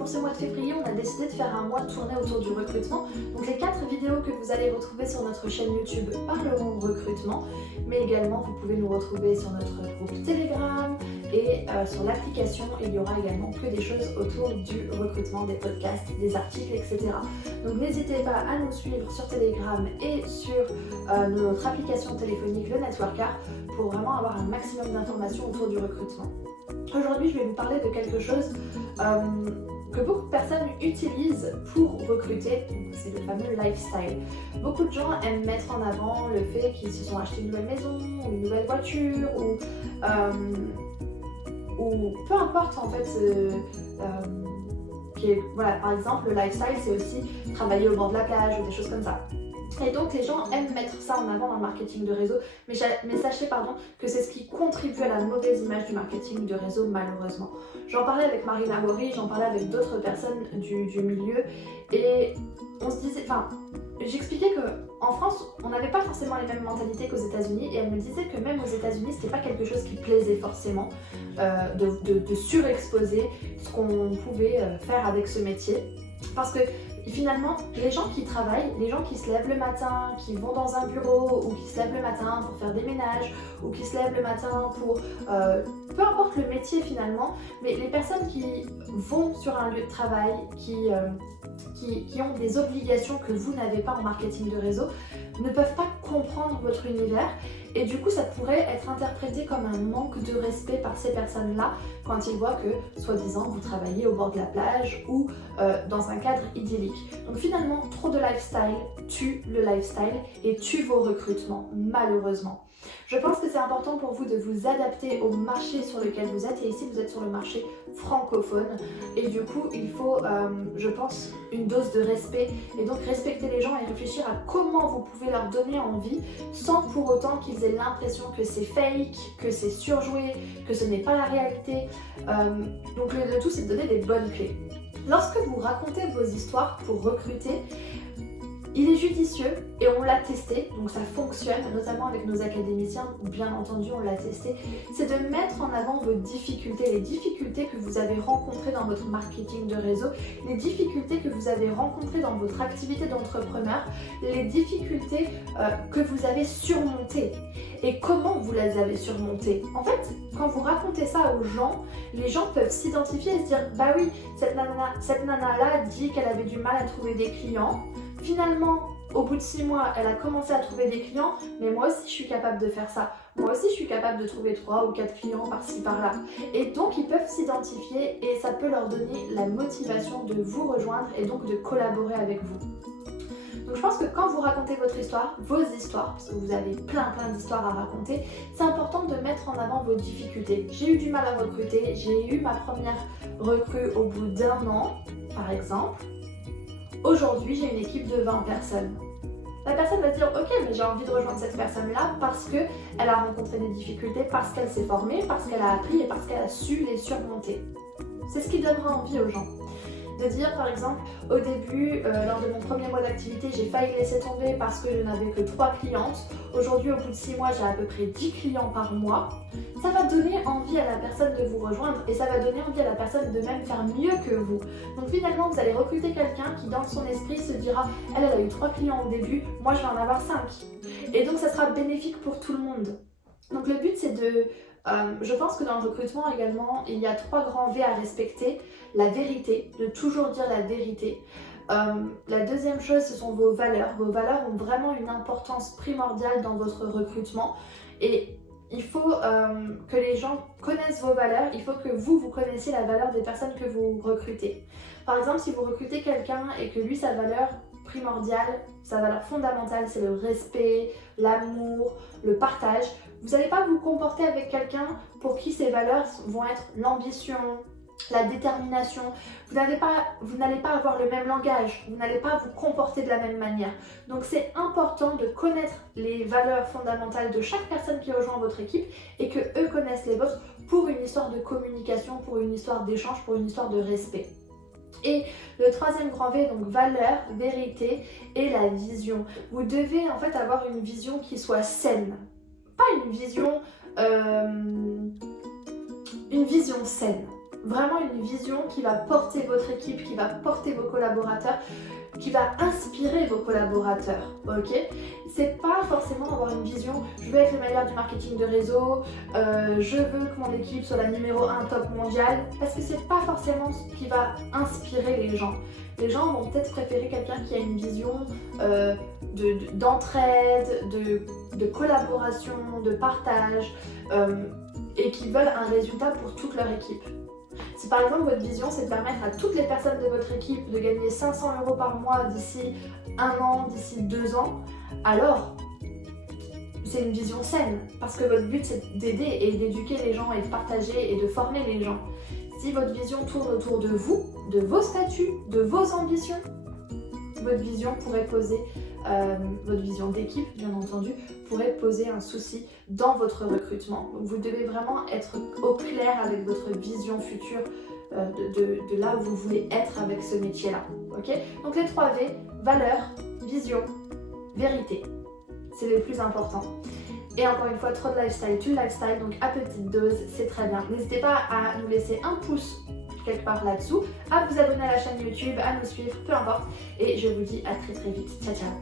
pour ce mois de février, on a décidé de faire un mois tourné autour du recrutement. Donc les 4 vidéos que vous allez retrouver sur notre chaîne YouTube parleront recrutement, mais également vous pouvez nous retrouver sur notre groupe Telegram et sur l'application, il y aura également que des choses autour du recrutement, des podcasts, des articles, etc. Donc n'hésitez pas à nous suivre sur Telegram et sur notre application téléphonique, le Networker, pour vraiment avoir un maximum d'informations autour du recrutement. Aujourd'hui, je vais vous parler de quelque chose que beaucoup de personnes utilisent pour recruter, c'est le fameux lifestyle. Beaucoup de gens aiment mettre en avant le fait qu'ils se sont achetés une nouvelle maison, ou une nouvelle voiture, ou peu importe en fait, voilà, par exemple le lifestyle c'est aussi travailler au bord de la plage ou des choses comme ça. Et donc les gens aiment mettre ça en avant dans le marketing de réseau, mais sachez que c'est ce qui contribue à la mauvaise image du marketing de réseau malheureusement. J'en parlais avec Marina Mori, j'en parlais avec d'autres personnes du milieu et on se disait, j'expliquais qu'en France on n'avait pas forcément les mêmes mentalités qu'aux États-Unis et elle me disait que même aux États-Unis c'était pas quelque chose qui plaisait forcément de surexposer ce qu'on pouvait faire avec ce métier, parce que finalement, les gens qui travaillent, les gens qui se lèvent le matin, qui vont dans un bureau, ou qui se lèvent le matin pour faire des ménages, ou qui se lèvent le matin pour... peu importe le métier finalement, mais les personnes qui vont sur un lieu de travail, qui ont des obligations que vous n'avez pas en marketing de réseau, ne peuvent pas comprendre votre univers et du coup ça pourrait être interprété comme un manque de respect par ces personnes-là quand ils voient que, soi-disant, vous travaillez au bord de la plage ou dans un cadre idyllique. Donc finalement, trop de lifestyle tue le lifestyle et tue vos recrutements, malheureusement. Je pense que c'est important pour vous de vous adapter au marché sur lequel vous êtes, et ici vous êtes sur le marché francophone et du coup il faut, je pense, une dose de respect et donc respecter les gens et réfléchir à comment vous pouvez leur donner envie sans pour autant qu'ils aient l'impression que c'est fake, que c'est surjoué, que ce n'est pas la réalité. Donc le tout c'est de donner des bonnes clés. Lorsque vous racontez vos histoires pour recruter, il est judicieux, et on l'a testé, donc ça fonctionne, notamment avec nos académiciens, bien entendu on l'a testé, c'est de mettre en avant vos difficultés, les difficultés que vous avez rencontrées dans votre marketing de réseau, les difficultés que vous avez rencontrées dans votre activité d'entrepreneur, les difficultés que vous avez surmontées et comment vous les avez surmontées. En fait, quand vous racontez ça aux gens, les gens peuvent s'identifier et se dire « Bah oui, cette nana-là dit qu'elle avait du mal à trouver des clients. Finalement, au bout de 6 mois, elle a commencé à trouver des clients, mais moi aussi je suis capable de faire ça. Moi aussi je suis capable de trouver 3 ou 4 clients par-ci par-là. » Et donc ils peuvent s'identifier et ça peut leur donner la motivation de vous rejoindre et donc de collaborer avec vous. Donc je pense que quand vous racontez votre histoire, vos histoires, parce que vous avez plein d'histoires à raconter, c'est important de mettre en avant vos difficultés. J'ai eu du mal à recruter, j'ai eu ma première recrue au bout d'1 an, par exemple. Aujourd'hui, j'ai une équipe de 20 personnes. La personne va se dire « Ok, mais j'ai envie de rejoindre cette personne-là parce qu'elle a rencontré des difficultés, parce qu'elle s'est formée, parce qu'elle a appris et parce qu'elle a su les surmonter. » C'est ce qui donnera envie aux gens. De dire par exemple, au début, lors de mon premier mois d'activité, j'ai failli laisser tomber parce que je n'avais que 3 clientes. Aujourd'hui, au bout de 6 mois, j'ai à peu près 10 clients par mois. Ça va donner envie à la personne de vous rejoindre et ça va donner envie à la personne de même faire mieux que vous. Donc finalement, vous allez recruter quelqu'un qui dans son esprit se dira « Elle a eu 3 clients au début, moi je vais en avoir 5. » Et donc ça sera bénéfique pour tout le monde. Donc le but c'est de... je pense que dans le recrutement également, il y a 3 grands V à respecter. La vérité, de toujours dire la vérité. La deuxième chose, ce sont vos valeurs. Vos valeurs ont vraiment une importance primordiale dans votre recrutement. Et il faut que les gens connaissent vos valeurs. Il faut que vous connaissiez la valeur des personnes que vous recrutez. Par exemple, si vous recrutez quelqu'un et que lui, sa valeur primordiale, sa valeur fondamentale, c'est le respect, l'amour, le partage, vous n'allez pas vous comporter avec quelqu'un pour qui ces valeurs vont être l'ambition, la détermination. Vous n'allez pas avoir le même langage, vous n'allez pas vous comporter de la même manière. Donc c'est important de connaître les valeurs fondamentales de chaque personne qui rejoint votre équipe et que eux connaissent les vôtres pour une histoire de communication, pour une histoire d'échange, pour une histoire de respect. Et le troisième grand V, donc valeur, vérité et la vision. Vous devez en fait avoir une vision qui soit saine. Pas une vision saine. Vraiment une vision qui va porter votre équipe, qui va porter vos collaborateurs, qui va inspirer vos collaborateurs, ok? C'est pas forcément avoir une vision, je veux être le meilleur du marketing de réseau, je veux que mon équipe soit la numéro 1 top mondial, parce que c'est pas forcément ce qui va inspirer les gens. Les gens vont peut-être préférer quelqu'un qui a une vision d'entraide, de collaboration, de partage, et qui veulent un résultat pour toute leur équipe. Si par exemple votre vision c'est de permettre à toutes les personnes de votre équipe de gagner 500 € par mois d'ici 1 an, d'ici 2 ans, alors c'est une vision saine parce que votre but c'est d'aider et d'éduquer les gens et de partager et de former les gens. Si votre vision tourne autour de vous, de vos statuts, de vos ambitions, votre vision pourrait poser, votre vision d'équipe bien entendu, pourrait poser un souci dans votre recrutement. Donc vous devez vraiment être au clair avec votre vision future de là où vous voulez être avec ce métier-là. Ok? Donc les 3 V, valeur, vision, vérité. C'est les plus importants. Et encore une fois, trop de lifestyle, tue le lifestyle, donc à petite dose, c'est très bien. N'hésitez pas à nous laisser un pouce quelque part là-dessous, à vous abonner à la chaîne YouTube, à nous suivre, peu importe. Et je vous dis à très très vite. Ciao ciao.